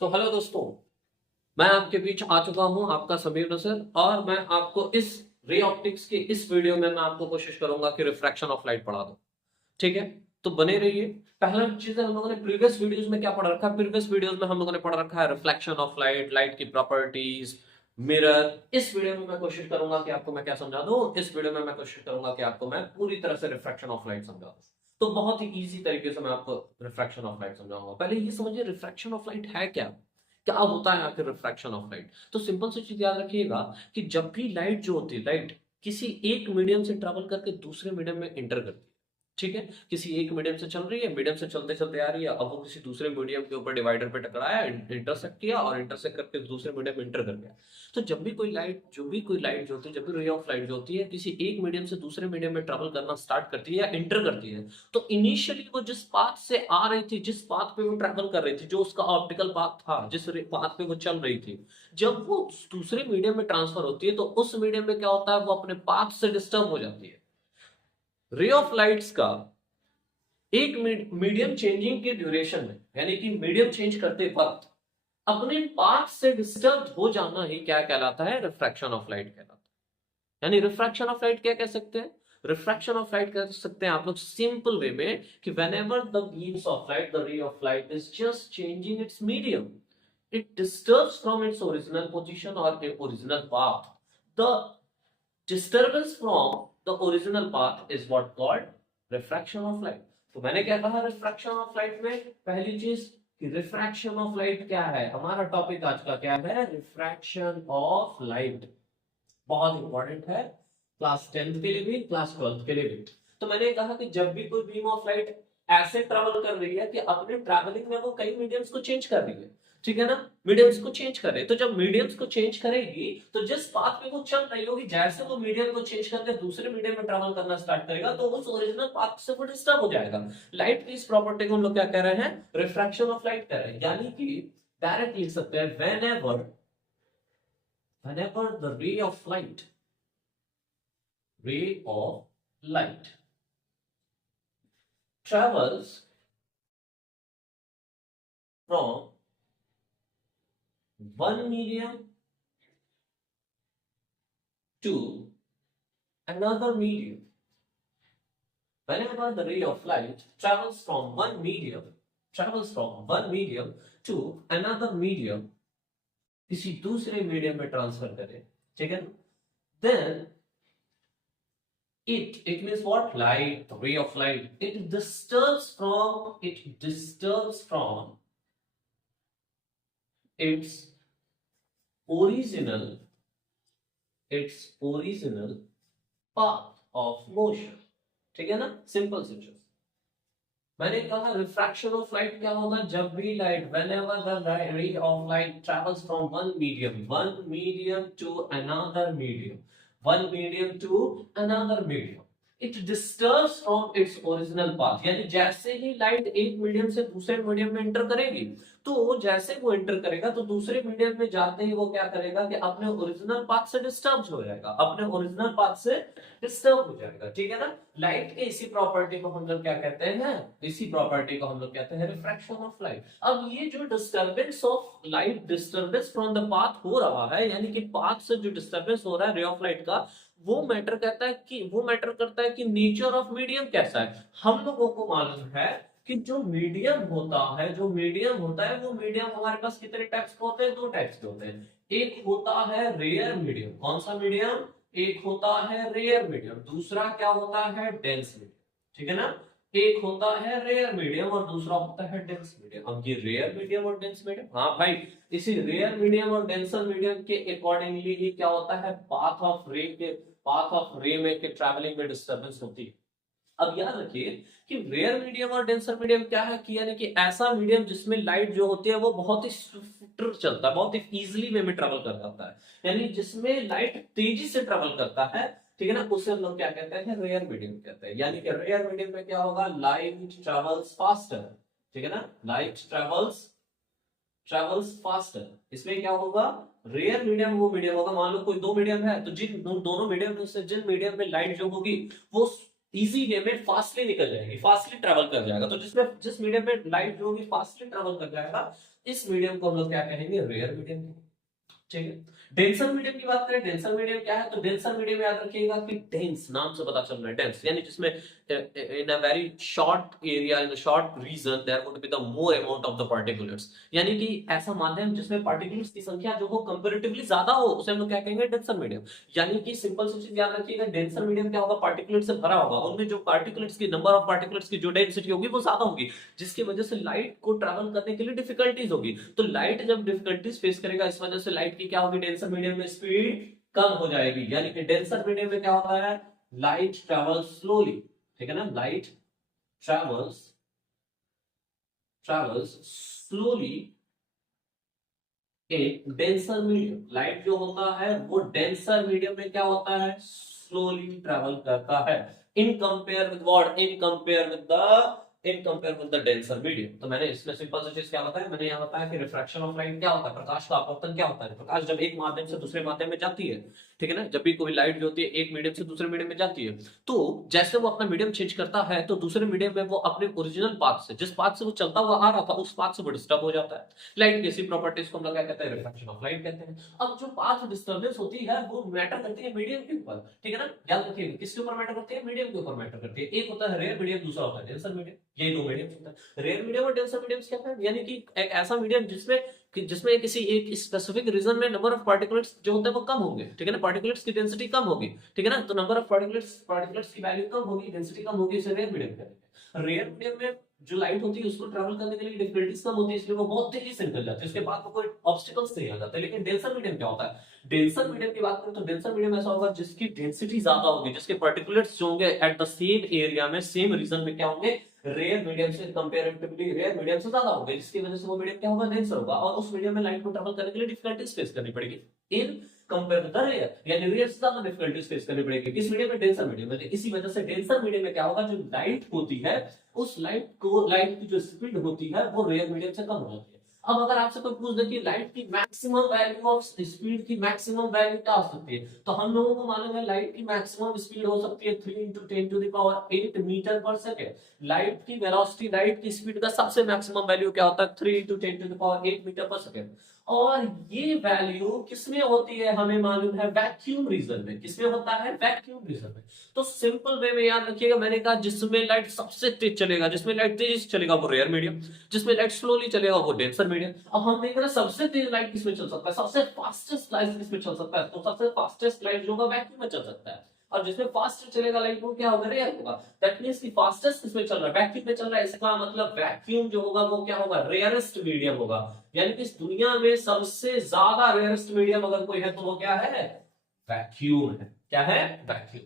तो हेलो दोस्तों, मैं आपके बीच आ चुका हूं आपका समीर नसर। और मैं आपको इस रे ऑप्टिक्स की इस वीडियो में मैं आपको कोशिश करूंगा कि रिफ्रैक्शन ऑफ लाइट पढ़ा दूं। ठीक है, तो बने रहिए। पहला चीज हम लोगों ने प्रीवियस वीडियोस में क्या पढ़ रखा है? प्रीवियस वीडियोस में हम लोगों ने पढ़ रखा है रिफ्लेक्शन ऑफ लाइट, लाइट की प्रॉपर्टीज, मिरर। इस वीडियो में मैं कोशिश करूंगा कि आपको मैं क्या समझा दूं। इस वीडियो में मैं कोशिश करूंगा कि आपको मैं पूरी तरह से रिफ्रैक्शन ऑफ लाइट समझा दूं। तो बहुत ही इजी तरीके से मैं आपको रिफ्रैक्शन ऑफ लाइट समझाऊंगा। पहले ये समझिए रिफ्रैक्शन ऑफ लाइट है क्या, क्या होता है आखिर रिफ्रैक्शन ऑफ लाइट। तो सिंपल सी चीज याद रखिएगा कि जब भी लाइट जो होती है, लाइट किसी एक मीडियम से ट्रेवल करके दूसरे मीडियम में एंटर करती है। ठीक है, किसी एक मीडियम से चल रही है, मीडियम से चलते चलते आ रही है, अब वो किसी दूसरे मीडियम के ऊपर डिवाइडर पे टकराया, इंटरसेक्ट किया और इंटरसेक्ट करके दूसरे मीडियम में एंटर कर गया। तो जब भी कोई लाइट, जो होती है, जब भी रे ऑफ लाइट जो होती है किसी एक मीडियम से दूसरे मीडियम में ट्रेवल करना स्टार्ट करती है या एंटर करती है, तो इनिशियली वो जिस पाथ से आ रही थी, जिस पाथ पे वो ट्रेवल कर रही थी, जो उसका ऑप्टिकल पाथ था, जिस पाथ पे वो चल रही थी, जब वो दूसरे मीडियम में ट्रांसफर होती है तो उस मीडियम में क्या होता है, वो अपने पाथ से डिस्टर्ब हो जाती है। रे ऑफ लाइट्स का एक मीडियम चेंजिंग के ड्यूरेशन में, यानी कि मीडियम चेंज करते वक्त अपने पाथ से डिस्टर्ब हो जाना ही क्या कहलाता है? रिफ्रैक्शन ऑफ लाइट कहलाता है। यानी रिफ्रैक्शन ऑफ लाइट क्या कह सकते हैं? रिफ्रैक्शन ऑफ लाइट कह सकते हैं आप लोग सिंपल वे में कि whenever the beams of light, the ray of light is just changing its medium, it disturbs from its original position or a original path. The disturbance from the original path is what called refraction of light. तो मैंने क्या कहा refraction of light में? पहली चीज कि refraction of light क्या है, हमारा टॉपिक आज का क्या है? Refraction of light. बहुत इंपॉर्टेंट है, क्लास 10th के लिए भी, क्लास 12th के लिए भी। तो मैंने कहा कि जब भी कोई बीम ऑफ लाइट ऐसे ट्रेवल कर रही है कि अपने ट्रैवलिंग में वो कई मीडियम्स को चेंज कर रही है, ठीक है ना, मीडियम्स को चेंज करे, तो जब मीडियम्स को चेंज करेगी तो जिस पाथ पे वो चल रही होगी, जैसे वो मीडियम को चेंज करके दूसरे मीडियम में ट्रेवल करना स्टार्ट करेगा तो उस ओरिजिनल पाथ से वो डिस्टर्ब हो जाएगा। लाइट की इस प्रॉपर्टी को हम लोग क्या कह रहे हैं? रिफ्रैक्शन ऑफ लाइट कह रहे हैं। यानी कि डायरेक्ट लिख सकते हैं whenever the ray of light travels from one medium to another medium. Whenever the ray of light travels from one medium to another medium, किसी दूसरे मीडियम में ट्रांसफर करे, ठीक है ना, then it means what? Light, the ray of light, it disturbs from its original path of motion। ठीक है ना, सिंपल सी चीज। मैंने कहा रिफ्रैक्शन ऑफ लाइट क्या होगा? जब भी light, whenever the ray of light travels from one medium to another medium, it disturbs from its original path। यानी जैसे ही लाइट एक मीडियम से दूसरे मीडियम में एंटर करेगी, तो जैसे वो एंटर करेगा तो दूसरे मीडियम में जाते ही वो क्या करेगा कि अपने ओरिजिनल पाथ से डिस्टर्ब हो जाएगा, ठीक है ना। लाइट के इसी प्रॉपर्टी को हम लोग क्या कहते हैं? Refraction of light. अब ये जो disturbance of light, disturbance from the path हो रहा है, यानी कि पाथ से जो डिस्टर्बेंस हो रहा है रे ऑफ लाइट का, वो मैटर करता है कि नेचर ऑफ मीडियम कैसा है। हम लोगों को मालूम है कि जो मीडियम होता है, वो मीडियम हमारे पास कितने टाइप्स के होते हैं? दो टाइप्स के होते हैं। एक होता है रेयर मीडियम। कौन सा मीडियम? एक होता है रेयर मीडियम, दूसरा क्या होता है? Dense medium. ठीक है ना, एक होता है रेयर मीडियम और दूसरा होता है डेंस मीडियम। अब ये रेयर मीडियम और डेंस मीडियम, हाँ भाई, इसी रेयर मीडियम और डेंसर मीडियम के अकॉर्डिंगली ही क्या होता है? पाथ ऑफ रे में के ट्रैवलिंग में डिस्टर्बेंस होती है। अब याद रखिए कि रेयर मीडियम और डेंसर मीडियम क्या है कि यानी कि ऐसा मीडियम जिसमें लाइट जो होती है वो बहुत ही स्विफ्टर चलता है, बहुत ही इजीली वे में ट्रेवल कर जाता है, यानी जिसमें लाइट तेजी से ट्रेवल करता है, ठीक है ना, उसे हम लोग क्या कहते हैं? रेयर मीडियम कहते हैं। यानी कि रेयर मीडियम में क्या होगा? लाइट ट्रेवल्स फास्टर, ठीक है ना, लाइट ट्रेवल्स फास्टर। इसमें क्या होगा? रेयर मीडियम वो मीडियम होगा, मान लो कोई दो मीडियम है, तो जिन दोनों मीडियम में से जिन मीडियम में लाइट जो होगी वो इजी वे में फास्टली निकल जाएगी, फास्टली ट्रेवल कर जाएगा। तो जिस मीडियम में लाइट जो होगी फास्टली ट्रेवल कर जाएगा, इस मीडियम को हम लोग क्या कहेंगे, रेयर मीडियम। ठीक है। डेंसर मीडियम की बात करें, डेंसर मीडियम क्या है, तो डेंसर मीडियम याद रखिएगा कि डेंस नाम से पता चल रहा है, डेंस यानी जिसमें in a very short area, in a short region there would be the more amount of the particulates, यानी कि ऐसा माध्यम जिसमें पार्टिकुलेट्स की संख्या जो हो कंपैरेटिवली ज्यादा हो, उसे हम लोग क्या कहेंगे, डेंसर मीडियम। यानी कि सिंपल सी चीज याद रखिएगा, डेंसर मीडियम क्या होगा, पार्टिकुलेट से भरा होगा, उनमें जो पार्टिकुलेट्स की नंबर ऑफ पार्टिकुलेट्स की जो डेंसिटी होगी वो ज्यादा होगी, जिसकी वजह से लाइट को ट्रैवल करने के लिए डिफिकल्टीज होगी। तो लाइट जब डिफिकल्टीज फेस करेगा, इस वजह से लाइट की क्या होगी, डेंसर मीडियम में स्पीड कम हो जाएगी। यानी कि डेंसर मीडियम में क्या होता है, लाइट ट्रेवल स्लोली। ठीक है ना, light travels slowly in denser medium. Light जो होता है वो डेंसर मीडियम में क्या होता है, स्लोली ट्रेवल करता है, in compare with what, in compare with the denser medium. तो मैंने इसमें सिंपल सी चीज क्या बताया, मैंने यहाँ बताया कि रिफ्रैक्शन ऑफ लाइट क्या होता है, प्रकाश का अपवर्तन क्या होता है। प्रकाश जब एक माध्यम से दूसरे माध्यम में जाती है, ठीक है ना, जब भी कोई लाइट जो होती है एक मीडियम से दूसरे मीडियम में जाती है, तो जैसे वो अपना मीडियम चेंज करता है, तो दूसरे मीडियम में वो अपने ओरिजिनल पाथ से, जिस पाथ से वो चलता हुआ आ रहा था, उस पाथ से वो डिस्टर्ब हो जाता है। लाइट की ऐसी प्रॉपर्टीज को हम लोग क्या कहते हैं, रिफ्रैक्शन ऑफ लाइट कहते हैं। अब जो पाथ डिस्टर्बेंस होती है वो मैटर करती है मीडियम के ऊपर। ठीक है ना, याद रखिएगा किसके ऊपर मैटर करती है, मीडियम के ऊपर मैटर करती है। एक होता है रेयर मीडियम, दूसरा होता है डेंसर मीडियम। ये दो मीडियम होता है, रेयर मीडियम और डेंसर मीडियम क्या है, यानी कि एक ऐसा मीडियम जिसमें किसी एक स्पेसिफिक रीजन में नंबर ऑफ पार्टिकुलेट्स जो होते हैं वो कम होंगे। ठीक है ना, पार्टिकुलेट्स की डेंसिटी कम होगी। ठीक है ना, तो नंबर ऑफ पार्टिकुलेट्स की वैल्यू कम होगी, डेंसिटी कम होगी, इसे रेयर मीडियम कहते हैं। रेयर मीडियम में जो लाइट होती है उसको ट्रैवल करने के लिए डिफिकल्टीज कम होती है, इसलिए वो बहुत तेजी से निकल जाती है, उसके बाद कोई ऑब्स्टिकल्स नहीं आ जाते। लेकिन डेंसर मीडियम क्या होता है, डेंसर मीडियम की बात करें तो डेंसर मीडियम ऐसा होगा जिसकी डेंसिटी ज्यादा होगी, जिसके पार्टिकुलेट्स जो होंगे एट द सेम एरिया में, सेम रीजन में क्या होंगे, रेयर मीडियम से कंपैरेटिवली रेयर मीडियम से ज्यादा होगा, जिसकी वजह से वो मीडियम क्या होगा, डेंसर होगा, और उस मीडियम में लाइट को ट्रैवल करने के लिए डिफिकल्टीज फेस करनी पड़ेगी in compare to the rear, यानी रेयर से ज्यादा डिफिकल्टीज फेस करनी पड़ेगी किस मीडियम में, डेंसर मीडियम में। इसी वजह से डेंसर मीडियम में क्या होगा, जो लाइट होती है उस लाइट की जो स्पीड होती है वो रेयर मीडियम से कम हो जाती है। अब अगर आपसे कोई पूछ दे कि लाइट की मैक्सिमम वैल्यू ऑफ स्पीड की मैक्सिमम वैल्यू क्या हो सकती है, तो हम लोगों को मालूम है लाइट की मैक्सिमम स्पीड हो सकती है 3 × 10⁸ मीटर पर सेकेंड। लाइट की वेलोसिटी, लाइट की स्पीड का सबसे मैक्सिमम वैल्यू क्या होता है, 3 × 10⁸ मीटर पर सेकेंड। और ये वैल्यू किसमें होती है, हमें मालूम है वैक्यूम रीजन में। किसमें होता है, वैक्यूम रीजन में। तो सिंपल वे में याद रखिएगा, मैंने कहा जिसमें लाइट सबसे तेज चलेगा, जिसमें लाइट तेजी से चलेगा वो रेयर मीडियम, जिसमें लाइट स्लोली चलेगा वो डेंसर मीडियम। अब हम देख रहे हैं सबसे तेज लाइट किसमें चल सकता है, सबसे फास्टेस्ट लाइट किसमें चल सकता है, तो सबसे फास्टेस्ट लाइट जो होगा वैक्यूम में चल सकता है। और जिसमें फास्ट चलेगा लाइट वो क्या होगा, रेयर होगा। दैट मींस कि फास्टेस्ट किसमें चल रहा है, वैक्यूम में चल रहा है। इसका मतलब वैक्यूम जो होगा वो क्या होगा, रेयरेस्ट मीडियम होगा। यानी कि इस दुनिया में सबसे ज्यादा रेयरेस्ट मीडियम अगर कोई है तो वो क्या है, वैक्यूम है। क्या है, वैक्यूम।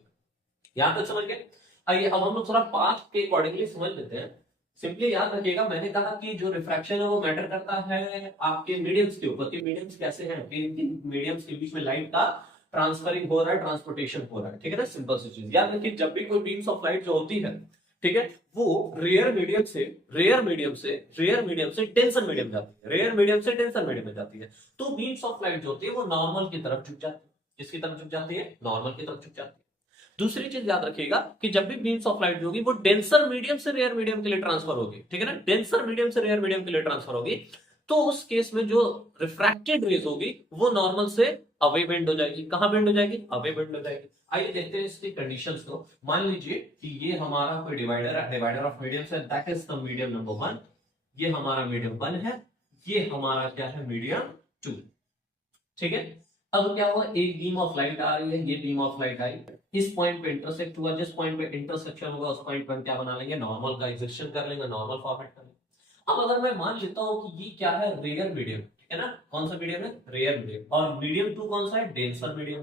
यहां तक समझ गए। आइए अब हम लोग थोड़ा पाथ के अकॉर्डिंगली समझ लेते हैं। सिंपली याद रखिएगा, मैंने कहा कि जो रिफ्रैक्शन है वो मैटर करता है आपके मीडियम्स के ऊपर, कि मीडियम्स कैसे हैं, इन मीडियम्स के बीच में लाइट का ट्रांसफरिंग हो रहा है, ट्रांसपोर्टेशन हो रहा है। ठीक है ना, सिंपल सी चीज याद रखिए, जब भी कोई बीम्स ऑफ लाइट जो होती है, ठीक है, वो रेयर मीडियम से डेंसर मीडियम जाती है, रेयर मीडियम से डेंसर मीडियम में जाती है। तो बीम्स ऑफ लाइट जो होती है वो नॉर्मल की तरफ झुक जाती है। किसकी तरफ झुक जाती है, नॉर्मल की तरफ झुक जाती है। दूसरी चीज याद रखिएगा कि जब भी बीम्स ऑफ लाइट होगी वो डेंसर मीडियम से रेयर मीडियम के लिए ट्रांसफर होगी। ठीक है ना, डेंसर मीडियम से रेयर मीडियम के लिए ट्रांसफर होगी। तो उस केस में जो रिफ्रैक्टेड रेज होगी वो नॉर्मल से अवे बेंड हो जाएगी। कहां बेंड हो जाएगी, अवे बेंड हो जाएगी। आइए देखते हैं इसकी कंडीशंस को। मान लीजिए कि ये हमारा कोई डिवाइडर है, डिवाइडर ऑफ मीडियम्स है, that is the medium number 1। ये हमारा मीडियम 1 है, ये हमारा क्या है, मीडियम 2। ठीक है, अब क्या हुआ, एक बीम ऑफ लाइट आ रही है, ये बीम ऑफ लाइट आई, इस पॉइंट पे इंटरसेक्ट हुआ, जिस पॉइंट पे इंटरसेक्शन होगा उस पॉइंट पे हम क्या बना लेंगे, नॉर्मल का एग्जिस्टेंस कर लेंगे, नॉर्मल फॉर्मेट कर लेंगे। अब अगर मैं मान लेता हूं कि ये क्या है, रेयर मीडियम, ठीक है ना, कौन सा मीडियम है, रेयर मीडियम, और मीडियम 2 कौन सा है, डेंसर मीडियम।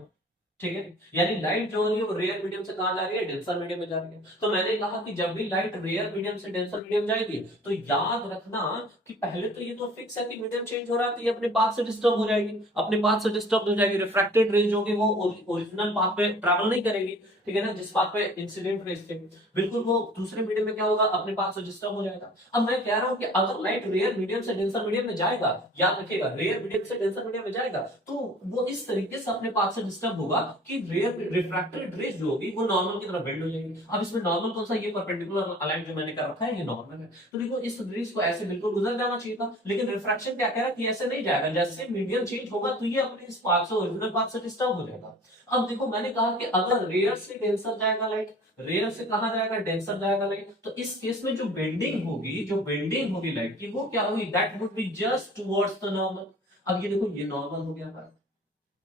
ठीक है, यानी लाइट जो हो रही है वो रेयर मीडियम से कहां जा रही है, डेंसर मीडियम में जा रही है। तो मैंने कहा कि जब भी लाइट रेयर मीडियम से डेंसर मीडियम जाएगी तो याद रखना कि पहले तो ये तो फिक्स है कि मीडियम चेंज हो रहा है, तो ये अपने पाथ से डिस्टर्ब हो जाएगी, अपने पाथ से डिस्टर्ब हो जाएगी, रिफ्रैक्टेड रेज होगी वो ओरिजिनल पाथ पे ट्रैवल नहीं करेगी। ठीक है ना, जिस पाथ पे इंसिडेंट रेस थे, बिल्कुल वो दूसरे मीडियम में क्या होगा, अपने पाथ से डिस्टर्ब हो जाएगा। अब मैं कह रहा हूं कि अगर लाइट रेयर मीडियम से डेंसर मीडियम में जाएगा, याद रखिएगा रेयर मीडियम से डेंसर मीडियम में जाएगा, तो वो इस तरीके से अपने पाथ से डिस्टर्ब होगा कि रेयर रिफ्रैक्टेड रेस जो होगी वो नॉर्मल की तरफ बेंड हो जाएगी। अब इसमें नॉर्मल कौन सा, ये परपेंडिकुलर अलाइन जो मैंने कर रखा है ये नॉर्मल है। तो देखो इस रेस को ऐसे बिल्कुल गुजर जाना चाहिए था, लेकिन रिफ्रैक्शन क्या कह रहा है कि ऐसे नहीं जाएगा, जैसे मीडियम चेंज होगा तो ये अपने इस पाथ से ओरिजिनल पाथ से डिस्टर्ब हो जाएगा। अब देखो मैंने कहा कि अगर रेयर से डेंसर जाएगा लाइट, रेयर से कहा जाएगा डेंसर जाएगा लाइट, तो इस केस में जो बेंडिंग होगी लाइट की, वो क्या होगी, that would be just towards the normal. अब ये देखो ये नॉर्मल हो गया था,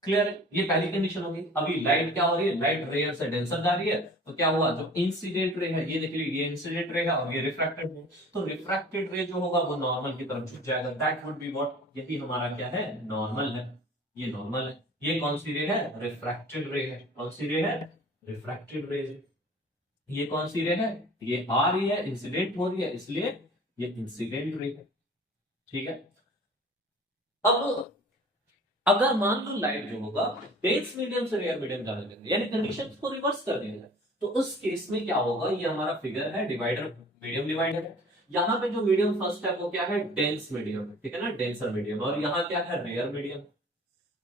क्लियर है, ये पहली कंडीशन होगी। अभी लाइट क्या हो रही है, लाइट रेयर से डेंसर जा रही है, तो क्या हुआ, जो इंसिडेंट रे है, ये देख लीजिए ये इंसिडेंट रे है और ये रिफ्रैक्टेड रे, तो रिफ्रैक्टेड रे जो होगा वो नॉर्मल की तरफ झुक जाएगा, दैट वुड बी व्हाट, यही हमारा क्या है, नॉर्मल है, ये नॉर्मल है। ये कौन सी रे है, रिफ्रैक्टेड रे है, कौन सी रे है, रिफ्रैक्टेड रे। ये कौन सी रे है, ये आ रही है, इंसिडेंट हो रही है, इसलिए ये इंसिडेंट रे है, ठीक है। अब अगर मान लो लाइट जो होगा डेंस मीडियम से रेयर मीडियम जाने लगे, यानी कंडीशंस को रिवर्स कर दिया जाए, तो उस केस में क्या होगा, ये हमारा फिगर है डिवाइडर, मीडियम डिवाइडर है। यहाँ पे जो मीडियम फर्स्ट है वो क्या है, डेंस मीडियम, ठीक है ना, डेंसर मीडियम, और यहाँ क्या है, रेयर मीडियम।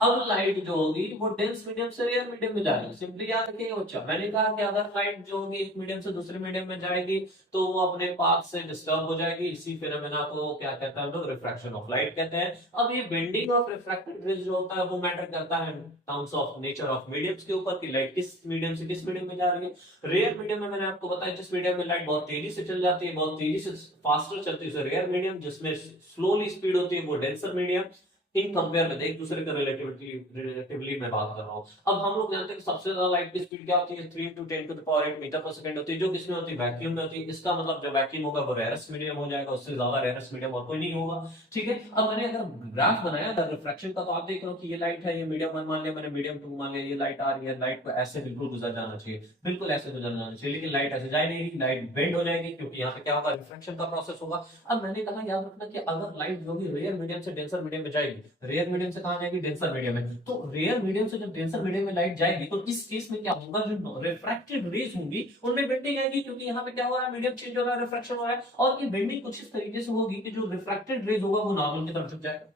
अब लाइट जो होगी वो डेंस मीडियम से रेयर मीडियम में जाएगी, सिंपली याद रखिएगा बच्चा, मैंने कहा कि अगर लाइट जो होगी एक मीडियम से दूसरे मीडियम में जाएगी तो वो अपने पाथ से डिस्टर्ब हो जाएगी, इसी फिनोमेना को क्या कहते हैं हम लोग, रिफ्रैक्शन ऑफ लाइट कहते हैं। अब ये बेंडिंग ऑफ रिफ्रैक्टेड रेज जो होता है वो मैटर करता है terms of nature of mediums के ऊपर, कि लाइट किस मीडियम से किस मीडियम में जा रही है। रेयर मीडियम में मैंने आपको बताया जिस मीडियम में लाइट बहुत तेजी से चल जाती है, बहुत तेजी से फास्टर चलती है, रेयर मीडियम, जिसमें स्लोली स्पीड होती है वो डेंसर मीडियम। इन कंपेयर में एक दूसरे का रिलेटिवली मैं बात कर रहा हूँ। अब हम लोग जानते हैं कि सबसे ज्यादा लाइट की स्पीड क्या होती है, 3 × 10⁸ मीटर पर सेकंड होती है, जो किसमें होती है, वैक्यूम में होती है। इसका मतलब जो वैक्यूम होगा वो रेयरेस्ट मीडियम हो जाएगा, उससे ज्यादा रेयरेस्ट मीडियम और कोई नहीं होगा, ठीक है। अब मैंने अगर ग्राफ बनाया था रिफ्रैक्शन का, तो आप देख रहे हो कि ये लाइट है, ये मीडियम 1 मान लिया मैंने, मीडियम 2 मान लिया, ये लाइट आ रही है, लाइट को ऐसे बिल्कुल गुजर जाना चाहिए, बिल्कुल ऐसे गुजर जाना चाहिए, लेकिन लाइट ऐसे जाए नहीं, लाइट बेंड हो जाएगी, क्योंकि यहाँ पे क्या होगा, रिफ्रैक्शन का प्रोसेस होगा। अब मैंने कहा याद रखना कि अगर लाइट जो भी रेयर मीडियम से डेंसर मीडियम में जाएगी, रेयर मीडियम से कहां जाएगी, डेंसर मीडियम में, तो रेयर मीडियम से जब डेंसर मीडियम में लाइट जाएगी तो इस केस में क्या होगा, जो रिफ्रैक्टेड रेज होंगी उनमें बेंडिंग आएगी, क्योंकि यहाँ पे क्या हो रहा है, मीडियम चेंज हो रहा है, रिफ्रैक्शन हो रहा है, और ये बेंडिंग कुछ इस तरीके से होगी कि जो रिफ्रैक्टेड रेज होगा वो नॉर्मल की तरफ झुक जाएगा।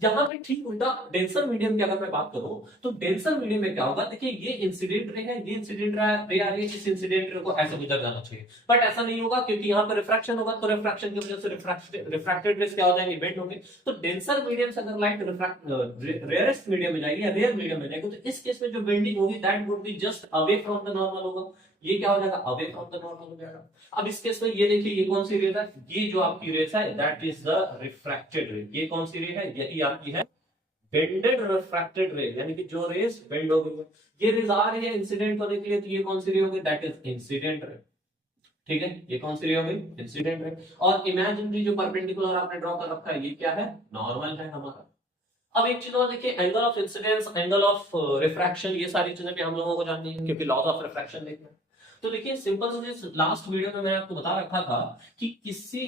यहाँ पे ठीक उल्टा डेंसर मीडियम की अगर मैं बात करूं, तो डेंसर मीडियम में क्या होगा, देखिए ये इंसिडेंट रे है, ये इंसिडेंट रे आ रही है, इस इंसिडेंट रे को ऐसे गुजर जाना चाहिए, बट ऐसा नहीं होगा, क्योंकि यहाँ पे रिफ्रैक्शन होगा, तो रिफ्रैक्शन की वजह से रिफ्रैक्टेड रेज क्या हो जाएंगे, बेंड होंगे। तो डेंसर मीडियम से अगर लाइट रेयरेस्ट मीडियम में जाएगी या रेयर मीडियम में जाएगी, तो इस केस में जो बेंडिंग होगी that would be just away from the normal होगा, ये क्या हो जाएगा, अवे फ्रॉम द नॉर्मल हो जाएगा। अब इस केस में ये देखिए ये कौन सी रेज है, ये जो आपकी रेज है दैट इज द रिफ्रैक्टेड रे। ये कौन सी रे है, यही आपकी है बेंडेड रिफ्रैक्टेड रे, यानी कि जो रेज बेंड हो गई है। ये रेज आ रही है इंसिडेंट होने के लिए, तो ये कौन सी रे होगी, दैट इज इंसिडेंट रे, ठीक है। ये कौन सी रे होगी, इंसिडेंट रे। और इमेजिनरी जो परपेंडिकुलर आपने ड्रॉ कर रखा है ये क्या है, नॉर्मल है हमारा। अब एक चीज और देखिए, angle of incidence, angle of refraction, ये सारी चीजें भी हम लोगों को जाननी है, क्योंकि लॉज ऑफ रिफ्रैक्शन देखना है। तो देखिए सिंपल से लास्ट वीडियो में मैंने आपको बता रखा था कि किसी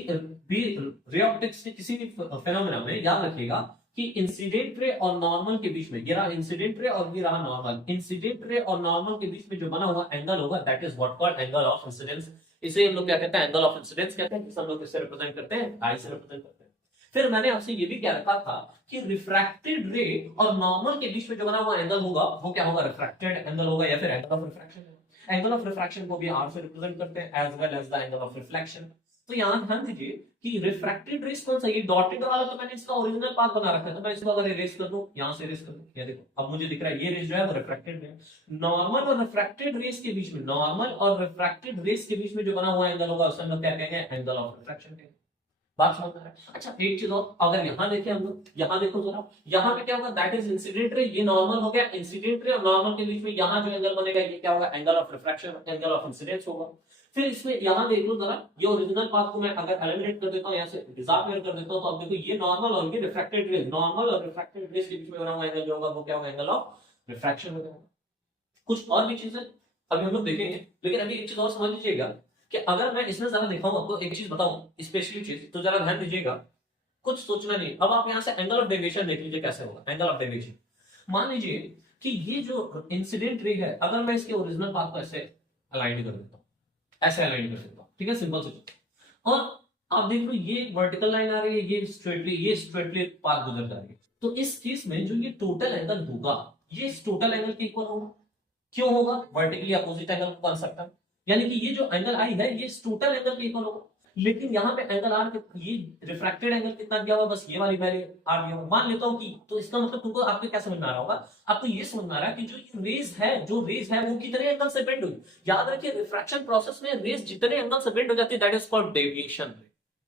भी रे ऑप्टिक्स के किसी भी फेनोमेना में याद रखिएगा कि इंसिडेंट रे और नॉर्मल के बीच में, ये रहा इंसिडेंट रे और ये रहा नॉर्मल, इंसिडेंट रे और नॉर्मल के बीच में जो बना हुआ एंगल होगा that is what called angle of incidence. इसे हम लोग क्या कहते हैं, एंगल ऑफ इंसिडेंस कहते हैं। हम लोग इससे रिप्रेजेंट करते हैं, आई से रिप्रेजेंट करते हैं। फिर मैंने आपसे ये भी क्या रखा था कि रिफ्रैक्टेड रे और नॉर्मल के बीच में जो बना हुआ एंगल होगा वो क्या होगा, रिफ्रैक्टेड एंगल होगा, या फिर angle of refraction. Angle of refraction को भी आर से रिप्रेजेंट करते हैं, as well as the angle of reflection. तो यहां ध्यान दीजिए कि रिफ्रैक्टेड रेस कौन सा, ये डॉटेड वाला तो मैंने इसका ओरिजिनल पाथ बना रखा है, तो मैं इसको अगर इरेज कर दूं, यहां से इरेज कर दूं, ये देखो अब मुझे दिख रहा है ये रेस जो है वो रिफ्रैक्टेड है। नॉर्मल और रिफ्रैक्टेड रेस के बीच में, नॉर्मल और रिफ्रैक्टेड रेस के बीच में जो बना हुआ एंगल होगा उसे हम लोग क्या कहेंगे, एंगल ऑफ रिफ्रैक्शन कहेंगे। बात समझ में आ रहा है। अच्छा एक चीज और, अगर यहां देखें हम लोग, यहां देखो जरा, यहां पे क्या होगा, दैट इज इंसिडेंट रे, ये नॉर्मल हो गया, इंसिडेंट रे और नॉर्मल के बीच में यहां जो एंगल बनेगा ये क्या होगा, angle of refraction, angle of incidence होगा। फिर इसमें यहां देख लो जरा, ये ओरिजिनल पाथ को मैं अगर एलिमिनेट कर देता हूं, यहां से डिसअपियर कर देता हूं, तो अब देखो ये नॉर्मल और ये रिफ्रैक्टेड रेज, नॉर्मल और रिफ्रैक्टेड रेज के बीच में बना हुआ एंगल जो होगा वो क्या होगा, एंगल ऑफ रिफ्रैक्शन होगा। कुछ और भी चीजें अभी हम लोग देखेंगे, लेकिन अभी एक चीज और समझ लीजिएगा कि अगर मैं इसमें जरा दिखाऊं आपको, एक चीज बताऊं स्पेशली चीज, तो जरा ध्यान दीजिएगा, कुछ सोचना नहीं। अब आप यहां से एंगल ऑफ डेविएशन देख लीजिए कैसे होगा, एंगल ऑफ डेविएशन। मान लीजिए कि ये जो इंसिडेंट रे है, अगर मैं इसके ओरिजिनल पाथ को ऐसे अलाइन कर देता हूँ, ऐसे अलाइन कर देता हूँ, ठीक है, सिंपल से। और आप देख लो ये वर्टिकल लाइन आ रही है, ये स्ट्रेटली पाथ गुजर जा रही है। तो इस केस में जो ये टोटल एंगल होगा, ये इस टोटल एंगल के इक्वल होगा। क्यों होगा? वर्टिकली अपोजिट एंगल को कंसेप्ट है, यानी कि ये जो एंगल आई है ये इस टोटल एंगल के इक्वल होगा। लेकिन यहाँ पे एंगल आर, ये रिफ्रैक्टेड एंगल कितना दिया हुआ, बस ये वाली वैल्यू आर दिया हुआ, मान लेता हूँ कि, तो इसका मतलब तुमको आपको क्या समझ में आ रहा होगा, आपको ये समझ में आ रहा है कि जो ये रेज है वो कितने एंगल से बेंड हुई। याद रखिए रिफ्रैक्शन प्रोसेस में रेज जितने एंगल से बेंड हो जाती है दैट इज कॉल्ड डेविएशन।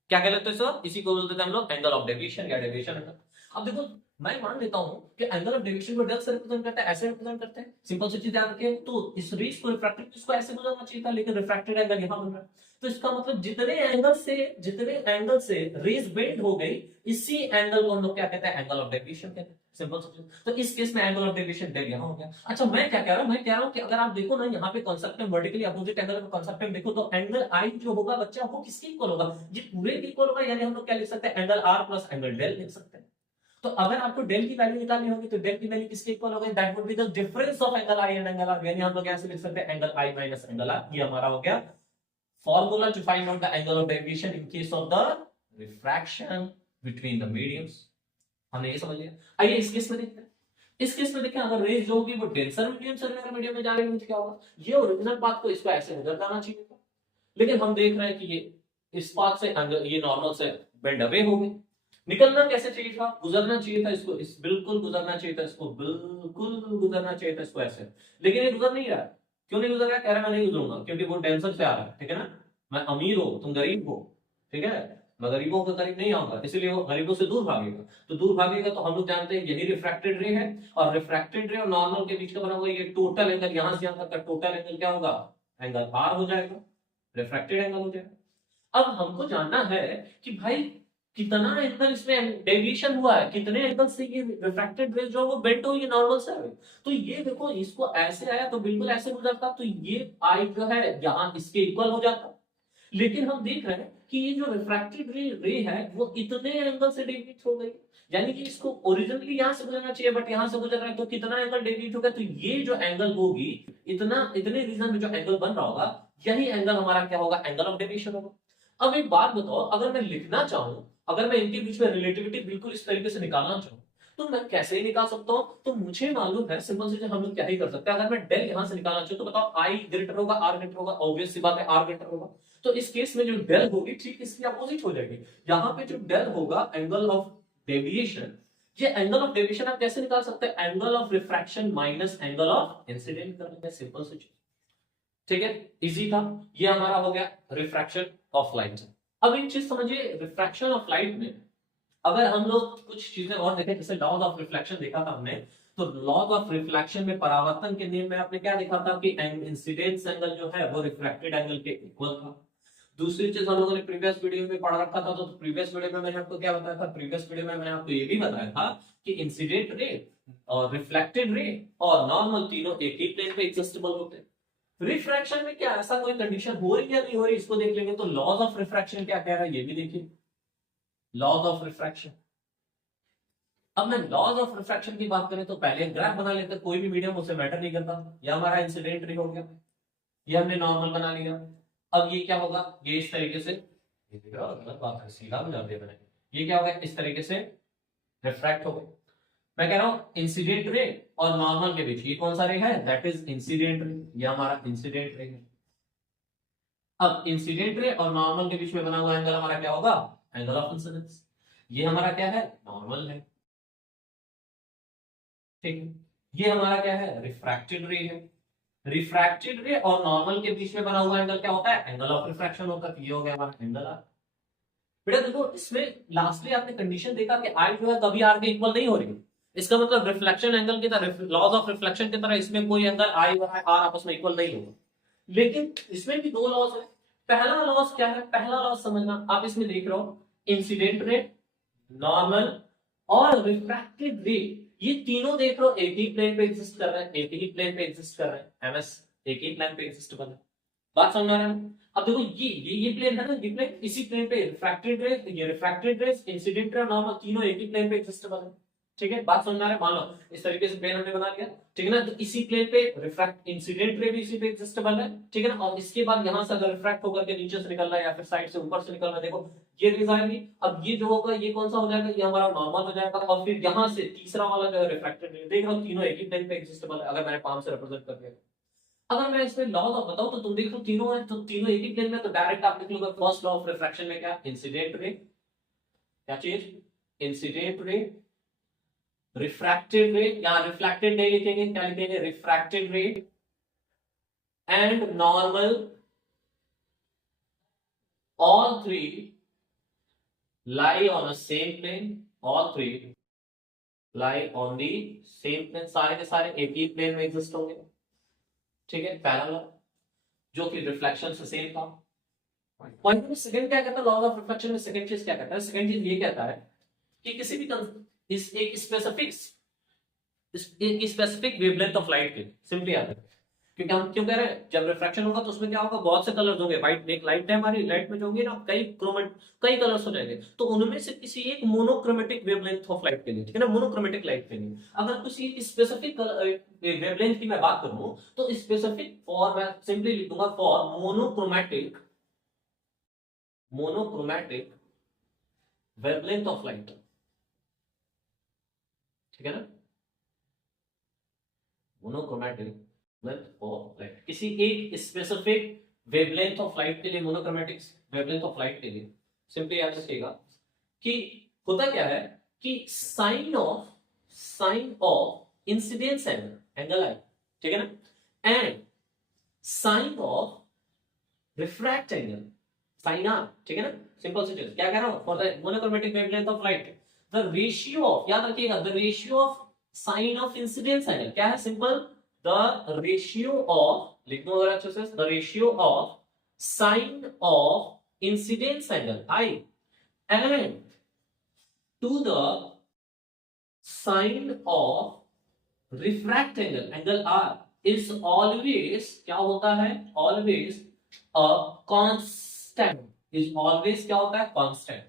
क्या कहते हैं सर? इसी को बोलते हैं हम लोग एंगल ऑफ डेविएशन या डेविएशन एंगल। अब देखो मैं मान लेता हूं कि एंगल ऑफ डेविएशन को डेल्टा से रिप्रेजेंट करता है, ऐसे रिप्रेजेंट करते हैं, सिंपल सी चीज याद रखिए। तो इस रेज को रिफ्रैक्टेड इसको ऐसे गुजरना चाहिए था, लेकिन रिफ्रैक्टेड एंगल यहां बन रहा है। तो इसका मतलब जितने एंगल से रेज बेंड हो गई, इसी एंगल को हम लोग क्या कहते हैं? एंगल ऑफ डेविएशन कहते हैं, सिंपल सी चीज। तो इस केस में एंगल ऑफ डेविएशन डेल यहां हो गया। अच्छा मैं क्या कह रहा हूं? मैं कह रहा हूं कि अगर आप देखो ना यहाँ पे कांसेप्ट में वर्टिकली अपोजिट एंगल के कांसेप्ट में देखो, तो एंगल आई जो होगा बच्चा वो किसके इक्वल होगा? ये पूरे के इक्वल होगा, यानी हम लोग क्या लिख सकते हैं? Angle R plus angle del लिख सकते हैं। तो अगर आपको डेल की वैल्यू निकालनी होगी तो डेल की वैल्यू किसके इक्वल होगी? That would be the difference of angle I and angle R, यानी हम लोग ऐसे लिख सकते हैं angle I minus angle R. ये हमारा हो गया formula to find out the angle of deviation in case of the refraction between the mediums. हमने ये समझ लिया। आइए इस केस में देखते हैं। इस केस में देखें, अगर रेज जो होगी वो डेंसर मीडियम से रेयर मीडियम में जा रही है तो क्या होगा? ये ओरिजिनल पाथ को इसको ऐसे गुजर जाना चाहिए था, लेकिन हम देख रहे हैं कि ये इस पाथ से ये नॉर्मल से बेंड अवे हो गई। निकलना कैसे चाहिए था? गुजरना चाहिए था इसको, इस बिल्कुल गुजरना चाहिए था इसको, बिल्कुल गुजरना चाहिए था इसको ऐसे, लेकिन ये गुजर नहीं रहा है। क्यों नहीं गुजर रहा है? कह रहा है मैं नहीं गुजरूंगा क्योंकि वो डेंसर से आ रहा है, ठीक है ना। मैं अमीर हो, तुम गरीब हो, ठीक है, मैं गरीबों के करीब नहीं आऊंगा, इसलिए वो गरीबों से दूर भागेगा। तो दूर भागेगा तो हम लोग जानते हैं यही रिफ्रैक्टेड रे है, और रिफ्रैक्टेड रे और नॉर्मल के बीच का बना हुआ ये टोटल एंगल, यहां से यहां तक का टोटल एंगल क्या होगा? एंगल आर हो जाएगा, रिफ्रैक्टेड एंगल हो जाएगा। अब हमको जानना है कि भाई कितना एंगल इसमें डेविएशन हुआ है, कितने एंगल से ये रिफ्रैक्टेड रे जो वो बेंट हुई है नॉर्मल से। तो ये देखो इसको ऐसे आया तो बिल्कुल ऐसे गुजरता, तो ये आई जो है यहाँ इसके इक्वल हो जाता। लेकिन हम देख रहे हैं कि ये जो रिफ्रैक्टेड रे है वो इतने एंगल से डेविएट हो गई, यानी कि इसको ओरिजिनली यहां से गुजरना चाहिए बट यहां से गुजर रहा है, तो कितना एंगल डेविएट होगा? तो ये जो एंगल होगी, इतने रीजन में जो एंगल बन रहा होगा, यही एंगल हमारा क्या होगा? एंगल ऑफ डेविएशन होगा। अब एक बात बताओ, अगर मैं लिखना चाहूं, अगर मैं इनके बीच में रिलेटिविटी बिल्कुल इस तरीके से निकालना चाहूं, तो मैं कैसे ही निकाल सकता हूं? तो मुझे मालूम है सिंपल से हम लोग क्या ही कर सकते हैं। अगर मैं डेल यहां से निकालना चाहूं तो बताओ आई ग्रेटर होगा आर ग्रेटर होगा? ऑब्वियस सी बात है आर ग्रेटर होगा। तो इस केस में जो डेल होगी ठीक इसकी अपोजिट हो जाएगी। यहां पे जो डेल होगा एंगल ऑफ डेविएशन, ये एंगल ऑफ डेविएशन आप कैसे निकाल सकते हैं? Angle of refraction minus angle of incident कर लेंगे, सिंपल सी चीज, ठीक है, इजी था। ये हमारा हो गया रिफ्रैक्शन ऑफ लाइट। अब एक चीज समझिए, रिफ्रैक्शन ऑफ लाइट में अगर हम लोग कुछ चीजें और देखें, जैसे लॉज ऑफ रिफ्लेक्शन देखा था हमने, तो लॉज ऑफ रिफ्लेक्शन में परावर्तन के नियम में आपने क्या देखा था कि इंसिडेंस एंगल जो है वो रिफ्रैक्टेड एंगल के इक्वल था। दूसरी चीज हम लोगों ने प्रीवियस वीडियो में पढ़ रखा था, तो प्रीवियस वीडियो में मैंने आपको क्या बताया था? प्रीवियस वीडियो में मैंने आपको ये भी बताया था कि इंसिडेंट रे और रिफ्लेक्टेड रे और नॉर्मल तीनों एक ही प्लेन पे एग्जिस्टेबल होते हैं। रिफ्रैक्शन में क्या ऐसा कोई कंडीशन हो रही है या नहीं हो रही, इसको देख लेंगे। तो लॉज ऑफ रिफ्रैक्शन क्या कह रहा है ये भी देखिए, लॉज ऑफ रिफ्रैक्शन। अब मैं लॉज ऑफ रिफ्रैक्शन की बात करें तो पहले ग्राफ बना लेते हैं, कोई भी मीडियम उसे मैटर नहीं करता। ये हमारा इंसिडेंट रे हो गया, ये हमने नॉर्मल बना लिया। अब ये क्या होगा? ये इस तरीके से, गलत बात है, सीधा बना दिया मैंने। ये क्या होगा? इस तरीके से रिफ्रैक्ट हो गया। मैं कह रहा हूं इंसिडेंट रे और नॉर्मल के बीच ये कौन सा रे है? दैट इज इंसिडेंट रे, ये हमारा इंसिडेंट रे है। अब इंसिडेंट रे और नॉर्मल के बीच में बना हुआ एंगल हमारा क्या होगा? Angle of incidence. ये हमारा क्या है? नॉर्मल है, ठीक है। ये हमारा क्या है? रिफ्रैक्टेड रे है। रिफ्रैक्टेड रे और नॉर्मल के बीच में बना हुआ एंगल क्या होता है? एंगल ऑफ रिफ्रैक्शन होता है। ये हो गया हमारा एंगल आर। बेटा देखो इसमें लास्टली आपने कंडीशन देखा कि आई जो है कभी आर के इक्वल नहीं हो रही। इसका मतलब रिफ्लेक्शन एंगल की तरह, लॉज ऑफ रिफ्लेक्शन की तरह इसमें कोई एंगल आई और आर आपस में इक्वल नहीं होगा। लेकिन इसमें भी दो लॉज है। पहला लॉज क्या है? पहला लॉज समझना, आप इसमें देख रहे हो इंसिडेंट रे, नॉर्मल और रिफ्रैक्टेड रे, ये तीनों देख रहे हो एक ही प्लेन पे एग्जिस्ट कर रहे हैं, एक ही प्लेन पे एग्जिस्ट कर रहे हैं। एमएस एक ही प्लेन पे एग्जिस्ट कर रहे हैं। बात समझ आ रहा है? अब देखो ये प्लेन है ना, ये प्लेन, इसी प्लेन पे रिफ्रैक्टेड रे, ये रिफ्रैक्टेड रे, इंसिडेंट रे, नॉर्मल तीनों एक ही प्लेन पे एग्जिस्ट कर रहे हैं, ठीक है, बात समझ में आ रहा है? मान लो इस तरीके से प्लेन हमने बना लिया, ठीक है ना, तो इसी प्लेन पे रिफ्रैक्ट इंसिडेंट रे भी इसी पे एग्जिस्टेबल है, ठीक है ना, और इसके बाद यहां से अगर रिफ्रैक्ट होकर के नीचे से निकल रहा है या फिर साइड से ऊपर से निकल रहा है, देखो ये रेज आएगी, अब ये जो होगा ये कौन सा हो जाएगा, ये हमारा नॉर्मल हो जाएगा, और फिर यहां से तीसरा वाला जो है रिफ्रैक्टेड रे, देख रहे हो तीनों एक ही प्लेन पे एग्जिस्टेबल है, अगर मैंने पाम से रिप्रेजेंट कर दिया। अगर मैं इसमें लॉज ऑफ बताऊं तो तुम देख लो तीनों है, तो तीनों एक ही प्लेन में, तो डायरेक्ट आप लिख लोगे फर्स्ट लॉ ऑफ रिफ्रैक्शन में क्या, इंसिडेंट रे, क्या चीज, इंसिडेंट रे, रिफ्रैक्टेड रे, यहां रिफ्लेक्टेड नहीं लिखेंगे, क्या लिखेंगे, रिफ्रैक्टेड रे, and normal, all three lie on a same plane, all three lie on the same plane, सारे के सारे एक ही प्लेन में एग्जिस्ट होंगे, ठीक है, पैरेलल, जो कि रिफ्लेक्शन से सेम था। पॉइंट में सेकंड क्या कहता है, लॉ ऑफ रिफ्लेक्शन में सेकंड चीज क्या कहता है, सेकंड चीज ये कहता है कि किसी भी इस एक स्पेसिफिक वेवलेंथ ऑफ लाइट के, सिंपली याद रखें, क्योंकि हम क्यों कह रहे हैं, जब रिफ्रैक्शन होगा तो उसमें क्या होगा, बहुत से कलर्स होंगे, व्हाइट एक लाइट है हमारी, लाइट में जो होंगे ना कई कलर्स हो जाएंगे, तो उनमें से किसी एक मोनोक्रोमेटिक वेवलेंथ ऑफ लाइट के लिए, ठीक है ना, मोनोक्रोमेटिक लाइट के लिए अगर किसी स्पेसिफिक वेवलेंथ की मैं बात करूं, तो स्पेसिफिक फॉर मैं सिंपली लिख दूंगा for monochromatic wavelength of light, ठीक है ना, मोनोक्रोमेटिक वेवलेंथ ऑफ लाइट, किसी एक स्पेसिफिक वेवलेंथ ऑफ लाइट के लिए, मोनोक्रोमेटिक वेवलेंथ ऑफ लाइट के लिए, सिंपली याद रखिएगा कि होता क्या है कि sine of incidence angle I, ठीक है ना, and sine of refract angle sine R, ठीक है ना, सिंपल सी चीज, क्या कह रहा हूं, for the monochromatic wavelength of light the ratio of, याद रखिएगा, the ratio of sine of incidence angle क्या है, सिंपल the ratio of, लिख दो अगर अच्छे से, the ratio of sine of incidence angle I and to the sine of refract angle R is always क्या होता है, always a constant, is always क्या होता है, constant।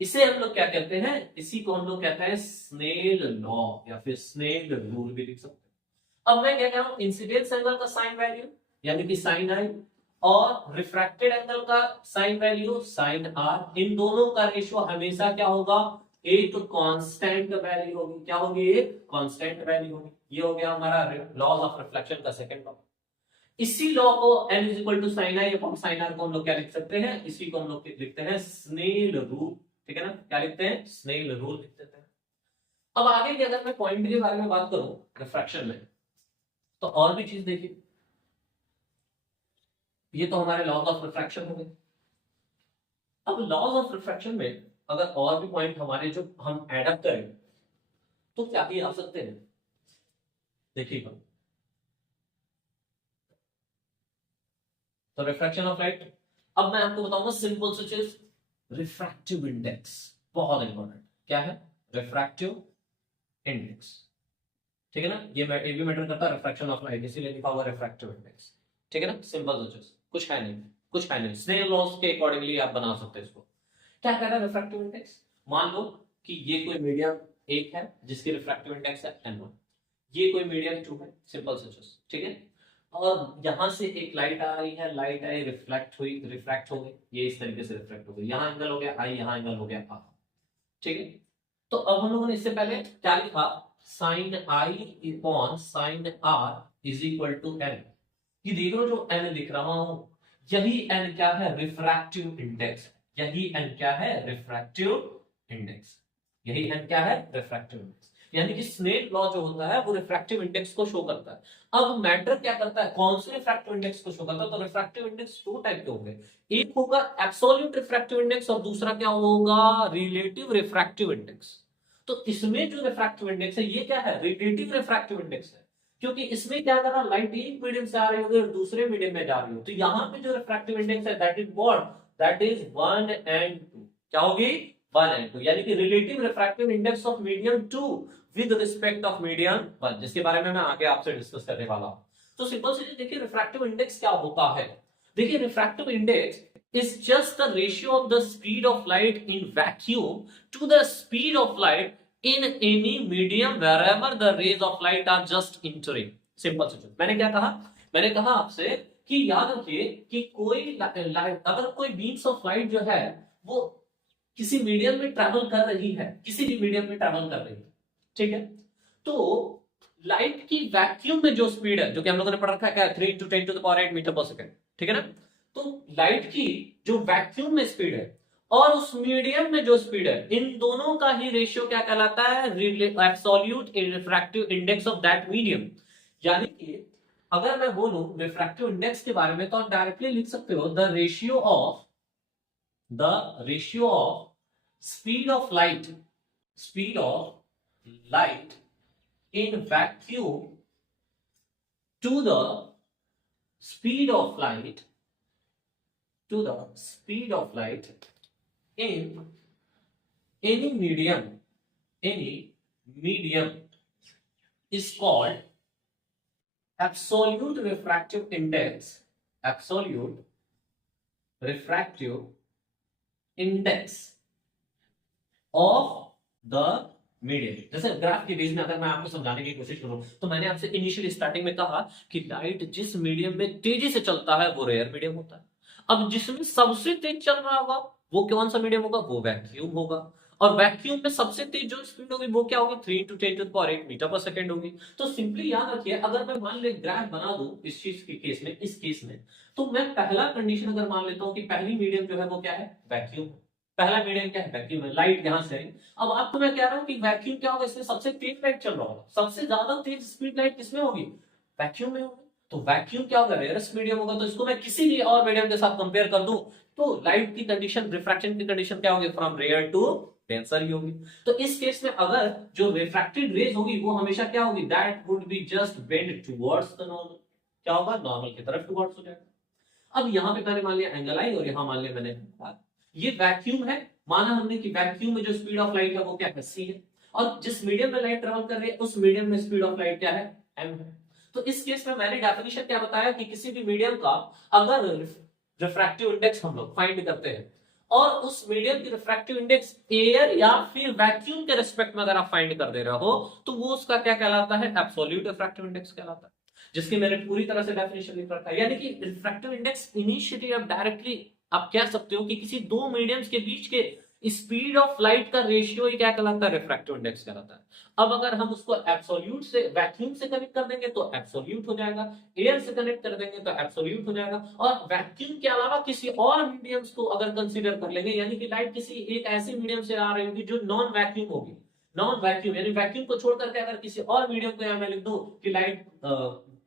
इसे हम लोग क्या कहते हैं, इसी को हम लोग कहते हैं स्नेल लॉ या फिर स्नेल रूल भी लिख सकते हैं। अब मैं क्या कह रहा हूं, इंसिडेंस एंगल का साइन वैल्यू यानी कि साइन आई और रिफ्रैक्टेड एंगल का साइन वैल्यू साइन आर, इन दोनों का रेशियो हमेशा क्या होगा, एक कांस्टेंट वैल्यू होगी, क्या होगी, एक कांस्टेंट वैल्यू होगी। ये हो गया हमारा लॉज ऑफ रिफ्लेक्शन का सेकंड लॉ। इसी लॉ को n equal to sine I upon sine R को हम लोग क्या लिख सकते हैं, इसी को हम लोग लिखते हैं स्नेल रूल, ठीक है ना, क्या लिखते हैं, स्नेल रूल लिख देते हैं। अब आगे की अगर मैं पॉइंट के बारे में बात करूं रिफ्रैक्शन में, तो और भी चीज देखिए, ये तो हमारे लॉज ऑफ रिफ्रैक्शन हो गए। अब लॉज ऑफ रिफ्रैक्शन में अगर और भी पॉइंट हमारे जो हम ऐड अप करें तो क्या ही आ सकते हैं, देखिएगा, तो रिफ्रैक्शन ऑफ लाइट, अब मैं आपको बताऊंगा सिंपल सी चीज, रिफ्रैक्टिव इंडेक्स, बहुत इंपॉर्टेंट, क्या है, रिफ्रैक्टिव इंडेक्स, ठीक है ना, ये भी मैटर करता है रिफ्रैक्शन ऑफ लाइट, इसीलिए लिखा हुआ रिफ्रैक्टिव इंडेक्स, ठीक है ना, सिंपल सी चीज, कुछ है नहीं, स्नेल लॉज के अकॉर्डिंगली आप बना सकते हैं इसको। क्या कह रहा है रिफ्रैक्टिव इंडेक्स, मान लो कि ये कोई मीडियम एक है जिसकी रिफ्रैक्टिव इंडेक्स है n1, ये कोई मीडियम 2 है, सिंपल सी चीज, ठीक है, और यहां से एक लाइट आ रही है, लाइट आई रिफ्रैक्ट हो गई, ये इस तरीके से रिफ्रैक्ट हो गई, यहां एंगल हो गया आई, यहां एंगल हो गया r, ठीक है। तो अब हम लोगों ने इससे पहले क्या लिखा, sine I upon sine R is equal to n, ये देख लो जो n लिख रहा हूं, यही n क्या है, रिफ्रैक्टिव इंडेक्स, यही n क्या है, रिफ्रैक्टिव इंडेक्स, यही n क्या है, रिफ्रैक्टिव इंडेक्स, यानी कि स्नेल लॉ जो होता है वो रिफ्रैक्टिव इंडेक्स को शो करता है। अब मैटर क्या करता है, कौन से रिफ्रैक्टिव इंडेक्स को शो करता है, तो रिफ्रैक्टिव इंडेक्स दो टाइप के होंगे, एक होगा एब्सोल्यूट रिफ्रैक्टिव इंडेक्स और दूसरा क्या होगा, रिलेटिव रिफ्रैक्टिव इंडेक्स। तो इसमें जो रिफ्रैक्टिव इंडेक्स है ये क्या है, रिलेटिव रिफ्रैक्टिव इंडेक्स है, क्योंकि इसमें क्या कर रहा, लाइट एक मीडियम से आ रही होगी और दूसरे मीडियम में जा रही हो, तो यहाँ पे जो रिफ्रैक्टिव इंडेक्स है that is what, that is 1 and 2, क्या होगी, 1 and 2, यानी कि relative refractive index of medium 2 with respect of medium 1, जिसके बारे में मैं आगे आपसे डिस्कस करने वाला हूं। तो सिंपल से देखिए रिफ्रैक्टिव इंडेक्स क्या होता है, देखिए refractive index is just the ratio of the speed of light in vacuum to the speed of light in any medium wherever the rays of light are just entering. Simple से मैंने क्या कहा, मैंने कहा आपसे कि याद रखिए कि कोई लाइट, अगर कोई बीम्स ऑफ लाइट जो है वो किसी मीडियम में ट्रैवल कर रही है, किसी भी मीडियम में ट्रैवल कर रही है, ठीक है, तो लाइट की वैक्यूम में जो स्पीड है, जो कि हम लोगों ने पढ़ रखा है क्या, 3 × 10⁸ मीटर पर सेकंड, ठीक है ना। तो लाइट की जो वैक्यूम में स्पीड है और उस मीडियम में जो स्पीड है, इन दोनों का ही रेशियो क्या कहलाता है, absolute refractive index of that medium. यानी कि अगर मैं बोलूं रिफ्रैक्टिव इंडेक्स के बारे में, तो आप डायरेक्टली लिख सकते हो the ratio of speed of light in vacuum to the speed of light in any medium is called absolute refractive index of the medium. जैसे ग्राफ के बेस में अगर मैं आपको समझाने की कोशिश करूं, तो मैंने आपसे इनिशियली स्टार्टिंग में कहा कि लाइट जिस मीडियम में तेजी से चलता है वो रेयर मीडियम होता है। अब जिसमें सबसे तेज चल रहा होगा वो कौन सा मीडियम होगा, वो वैक्यूम होगा। और वैक्यूम में सबसे तेज जो स्पीड होगी वो क्या होगी, 3 × 10⁸ मीटर पर सेकंड होगी। तो सिंपली याद रखिए, अगर मैं मान ले ग्राफ बना दूं इस चीज के केस में, इस केस में, तो मैं पहला कंडीशन अगर मान लेता हूं कि पहली मीडियम जो है वो क्या है, वैक्यूम। पहला मीडियम क्या है, वैक्यूम है, लाइट यहां से। अब आपको मैं कह रहा हूं कि वैक्यूम क्या होगा, इसमें सबसे तेज लाइट चल रहा होगा, सबसे ज्यादा तेज स्पीड लाइट किसमें होगी, वैक्यूम में होगी। तो वैक्यूम क्या होगा, रेयरेस्ट मीडियम होगा। तो इसको मैं किसी भी और मीडियम के साथ कंपेयर कर दूं तो लाइट की कंडीशन, रिफ्रैक्शन की कंडीशन क्या होगी, फ्रॉम रेयर टू डेंसर ही होगी। तो इस केस में अगर जो रिफ्रैक्टेड रेज होगी वो हमेशा क्या होगी, that would be just bend towards the normal. क्या होगा, नॉर्मल की तरफ टुवर्ड्स हो जाएगा। अब यहां पे मैंने मान लिया एंगल आई और यहां मान लिया मैंने, ये वैक्यूम है, माना हमने कि वैक्यूम में जो स्पीड ऑफ लाइट है वो क्या है, c है। और जिस मीडियम में लाइट ट्रेवल कर रही है उस मीडियम में स्पीड ऑफ लाइट क्या है, m है। तो इस केस में मैंने डेफिनेशन क्या बताया कि किसी भी मीडियम का अगर रिफ्रैक्टिव इंडेक्स हम लोग फाइंड करते हैं और उस मीडियम की रिफ्रैक्टिव इंडेक्स एयर या फिर वैक्यूम के रिस्पेक्ट में अगर आप फाइंड कर दे रहे हो तो वो उसका क्या कहलाता है, एब्सोल्यूट रिफ्रैक्टिव इंडेक्स कहलाता है, जिसकी मैंने पूरी तरह से डेफिनेशन लिख रखा है। यानी कि रिफ्रैक्टिव इंडेक्स इनिशियली आप डायरेक्टली आप कह सकते हो कि किसी दो मीडियम्स के बीच के स्पीड ऑफ लाइट का रेशियो ही क्या कहलाता है, रिफ्रैक्टिव इंडेक्स कहलाता है। अब अगर हम उसको एब्सोल्यूट से वैक्यूम से कनेक्ट कर देंगे तो एब्सोल्यूट हो जाएगा, एयर से कनेक्ट कर देंगे तो एब्सोल्यूट हो जाएगा, और वैक्यूम के अलावा किसी और मीडियम्स को अगर कंसीडर कर लेंगे, यानी कि लाइट किसी एक ऐसे मीडियम से आ रही होगी जो नॉन वैक्यूम होगी, नॉन वैक्यूम यानी वैक्यूम को छोड़ करके अगर किसी और मीडियम को यहां मैं लिख दूं कि लाइट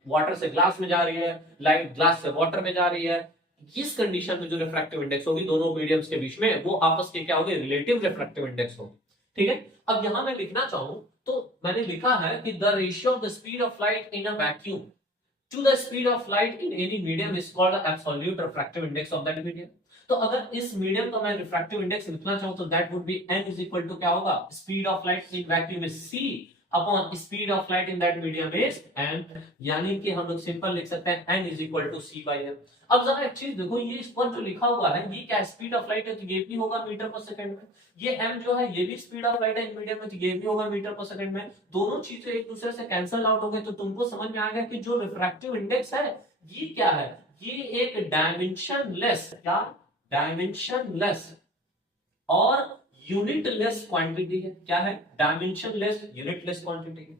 वाटर से ग्लास में जा रही है, लाइट ग्लास से वाटर में जा रही है, इस कंडीशन में जो रिफ्रैक्टिव इंडेक्स होगी दोनों मीडियम्स के बीच में, वो आपस के क्या होगी, रिलेटिव रिफ्रैक्टिव इंडेक्स होगी। ठीक है, अब यहां मैं लिखना चाहूं तो मैंने लिखा है कि the ratio of the speed of light in a vacuum to the speed of light in any medium is called the absolute refractive index of that medium. तो अगर इस मीडियम का मैं रिफ्रैक्टिव इंडेक्स लिखना चाहूं तो that would be n is equal to क्या होगा, speed of light in vacuum is c upon speed of light in that medium is m, यानी कि हम लोग सिंपल लिख सकते हैं n is equal to c by m। अब जरा एक चीज देखो, ये इस पर जो लिखा हुआ है ये क्या स्पीड ऑफ लाइट है, तो ये भी होगा मीटर पर सेकंड में, ये m जो है ये भी स्पीड ऑफ लाइट है इन मीडियम में, तो ये भी होगा मीटर पर सेकंड में। दोनों चीजें एक दूसरे से कैंसिल आउट हो गए, तो तुमको समझ में आ गया कि जो रिफ्रैक्टिव इंडेक्स है ये क्या है, ये एक डायमेंशनलेस, क्या डायमेंशनलेस और यूनिटलेस क्वांटिटी है। क्या है, डायमेंशनलेस यूनिटलेस क्वांटिटी,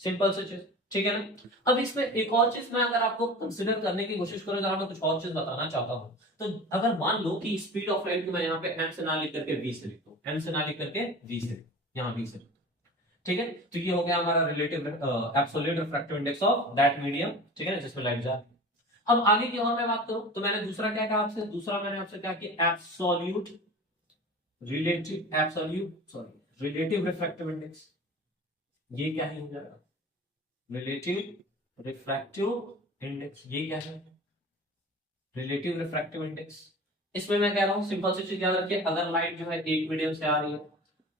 सिंपल सी चीज, ठीक है ना। अब इसमें एक और चीज मैं अगर आपको कंसीडर करने की कोशिश करूं, जरा मैं कुछ और चीज बताना चाहता हूं। तो अगर मान लो कि स्पीड ऑफ लाइट को मैं यहाँ पे m से ना लिख करके v से लिखता हूं, m से ना लिख करके v से, यहाँ v से, ठीक है। तो ये हो गया हमारा relative absolute refractive index of that medium, ठीक है, जिसमें लाइट जा रही है। अब आगे की और मैं बात करूं तो मैंने दूसरा क्या कहा आपसे, दूसरा मैंने आपसे कहा कि एब्सोल्यूट रिलेटिव रिफ्रैक्टिव इंडेक्स, ये क्या है, रिलेटिव रिफ्रैक्टिव इंडेक्स, ये क्या है, रिलेटिव रिफ्रैक्टिव इंडेक्स। इसमें मैं कह रहा हूं सिंपल सी चीज याद रखिए, अगर लाइट जो है एक मीडियम से आ रही है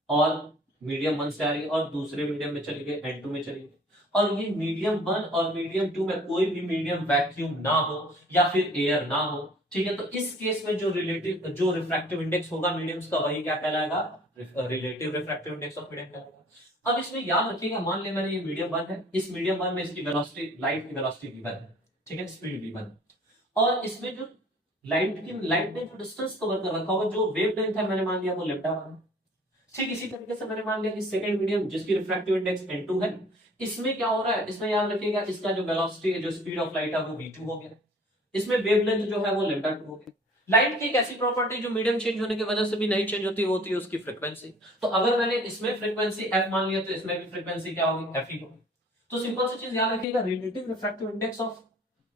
और मीडियम 1 से आ रही है और दूसरे मीडियम में चली गई n2 में चली गई, और ये मीडियम 1 और मीडियम 2 में कोई भी मीडियम वैक्यूम ना हो या फिर एयर ना हो, ठीक है, तो इस केस में जो रिलेटिव जो रिफ्रैक्टिव इंडेक्स होगा मीडियम्स का वही क्या कहलाएगा, relative refractive index of medium कहलाएगा। अब इसमें याद रखिएगा, मान लिया मैंने ये मीडियम 1 है, इस मीडियम 1 में इसकी वेलोसिटी, लाइट की वेलोसिटी v1 है, ठीक है, स्पीड v1, और इसमें जो लाइट ने जो डिस्टेंस कवर कर रखा होगा, जो वेवलेंथ है, मैंने मान लिया वो लैम्डा 1। ठीक इसी तरीके से मैंने मान लिया कि सेकंड मीडियम जिसकी रिफ्रैक्टिव इंडेक्स n2 है, इसमें क्या हो रहा है, इसमें याद रखिएगा इसका जो वेलोसिटी है, जो स्पीड ऑफ लाइट है वो v2 हो गया, इसमें वेवलेंथ जो है वो लैम्डा 2 हो गया। लाइट की एक ऐसी प्रॉपर्टी जो मीडियम चेंज होने की वजह से भी नहीं चेंज होती, वो होती है उसकी फ्रीक्वेंसी। तो अगर मैंने इसमें फ्रीक्वेंसी f मान लिया तो इसमें भी फ्रीक्वेंसी क्या होगी, f ही होगी। तो सिंपल सी चीज याद रखिएगा, relative refractive index of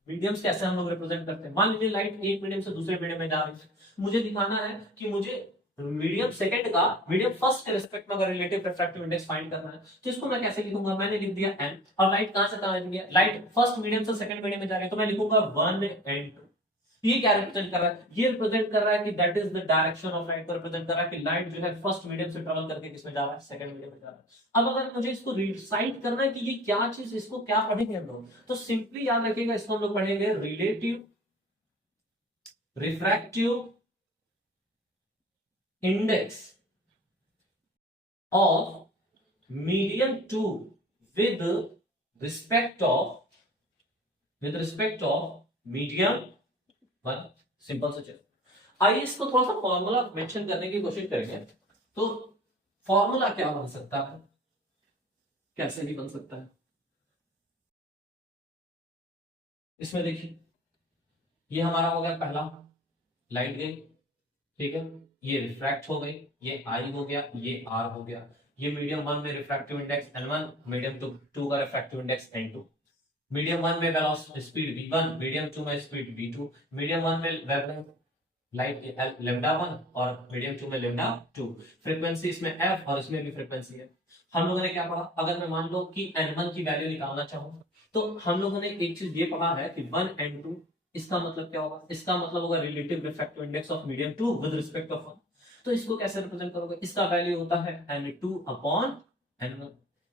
mediums कैसे हम लोग रिप्रेजेंट करते हैं। मान लीजिए लाइट एक मीडियम से दूसरे मीडियम में जा रही है, मुझे दिखाना है कि मुझे मीडियम सेकंड का मीडियम फर्स्ट के रिस्पेक्ट में अगर रिलेटिव रिफ्रैक्टिव इंडेक्स फाइंड करना है, तो इसको मैं कैसे लिखूंगा, मैंने लिख दिया n, और लाइट कहां से कहां जा रही है, लाइट फर्स्ट मीडियम से सेकंड मीडियम में जा रही है, तो मैं लिखूंगा 1 n2। ये क्या रिप्रेजेंट कर रहा है, ये रिप्रेजेंट कर रहा है कि that is the direction of light, को रिप्रेजेंट कर रहा है कि लाइट जो है फर्स्ट मीडियम से ट्रेवल करके किसमें जा रहा है, सेकंड मीडियम में जा रहा है। अब अगर मुझे इसको रिसाइट करना है कि ये क्या चीज, इसको क्या पढ़ेंगे हम लोग, तो सिंपली याद रखिएगा इसको हम लोग पढ़ेंगे relative refractive index of medium 2 with respect of medium 1। Simple से चल, आइए इसको थोड़ा सा फॉर्मूला मेंशन करने की कोशिश करेंगे। तो फॉर्मूला क्या बन सकता है, कैसे भी बन सकता है, इसमें देखिए ये हमारा हो गया पहला, लाइट गई, ठीक है, ये रिफ्रैक्ट हो गई, ये आई हो गया, ये आर हो गया, ये मीडियम 1 में रिफ्रैक्टिव इंडेक्स n1, मीडियम 2 का रिफ्रैक्टिव इंडेक्स n2, मीडियम 1 में वेलोसिटी स्पीड v1, मीडियम 2 में स्पीड v2, मीडियम 1 में वेवलेंथ लाइट लैम्डा 1 और मीडियम 2 में लैम्डा 2, फ्रीक्वेंसी इसमें f और इसमें भी फ्रीक्वेंसी है। हम लोगों ने क्या पढ़ा, अगर मैं मान लो कि n1 की वैल्यू निकालना चाहूं, तो हम लोगों ने एक चीज ये पढ़ा है कि 1 n2, इसका मतलब क्या होगा, इसका मतलब होगा relative refractive index of medium 2 with respect of 1। तो इसको कैसे रिप्रेजेंट करोगे, इसका वैल्यू होता है n2 अपॉन n1,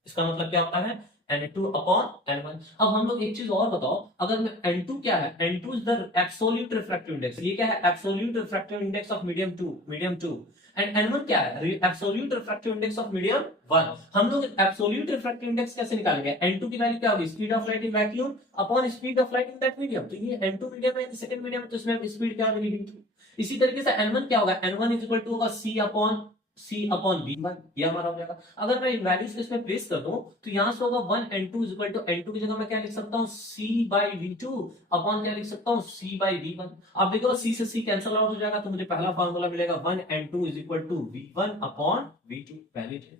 इसका मतलब क्या होता है n2 अपॉन n1। अब हम लोग एक चीज और बताओ, अगर मैं n2 क्या है, n2 is the absolute refractive index, ये क्या है, absolute refractive index of medium 2, and n1 क्या है, absolute refractive index of medium 1। हम लोग एब्सोल्यूट रिफ्रैक्टिव इंडेक्स कैसे निकालेंगे, n2 की वैल्यू क्या होगी, speed of light in vacuum upon speed of light in that medium. तो ये n2 मीडियम है, सेकंड मीडियम है, तो इसमें स्पीड क्या मिलेगी, इसी तरीके से n1 क्या होगा, n1 इज इक्वल टू होगा c अपॉन v1, ये हमारा हो जाएगा। अगर मैं इन वैल्यूज को इसमें प्लेस कर दूं, तो यहां से होगा 1 n2 is equal to n2 की जगह मैं क्या लिख सकता हूं, c बाय v2 अपॉन क्या लिख सकता हूं, c बाय v1। अब देखो c से c कैंसिल आउट हो जाएगा, तो मुझे पहला फार्मूला मिलेगा 1 n2 is equal to v1 upon v2, पहली चीज।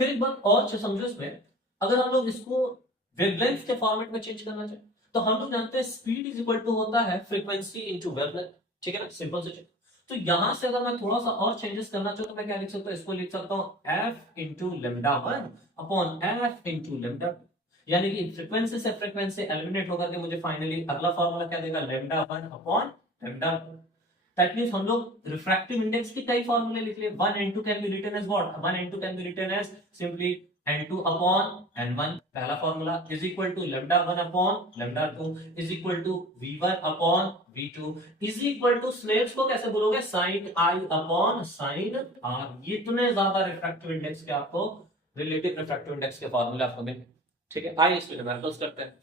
फिर एक बात और समझो इसमें, अगर हम लोग इसको वेवलेंथ के फॉर्मेट में चेंज करना चाहें, तो हम लोग जानते हैं स्पीड इज इक्वल टू होता है फ्रीक्वेंसी इनटू वेवलेंथ, ठीक है ना, सिंपल से चीज। तो यहां से अगर मैं थोड़ा सा और चेंजेस करना चाहूँ, तो मैं क्या लिख सकता हूँ, इसको लिख सकता हूँ f into lambda 1 upon f into lambda 2, यानी कि फ्रीक्वेंसी से फ्रीक्वेंसी एलिमिनेट होकर के मुझे फाइनली अगला फॉर्मूला क्या देगा, lambda 1 upon lambda 2। That means हम लोग रिफ्रैक्टिव इंडेक्स के कई फॉर्मूले लिख लिए। 1 n2 can be written as what, 1 n2 can be written as simply n2 upon n1, पहला फॉर्मूला, is equal to lambda 1 upon lambda 2 is equal to v1 upon v2 is equal to Snell's को कैसे बोलोगे, sin i upon sin r। ये इतने ज्यादा refractive index के आपको, रिलेटिव रिफ्रैक्टिव इंडेक्स के फॉर्मूले आपको मिले, ठीक है। आइए इसमें न्यूमेरिकल्स करते हैं।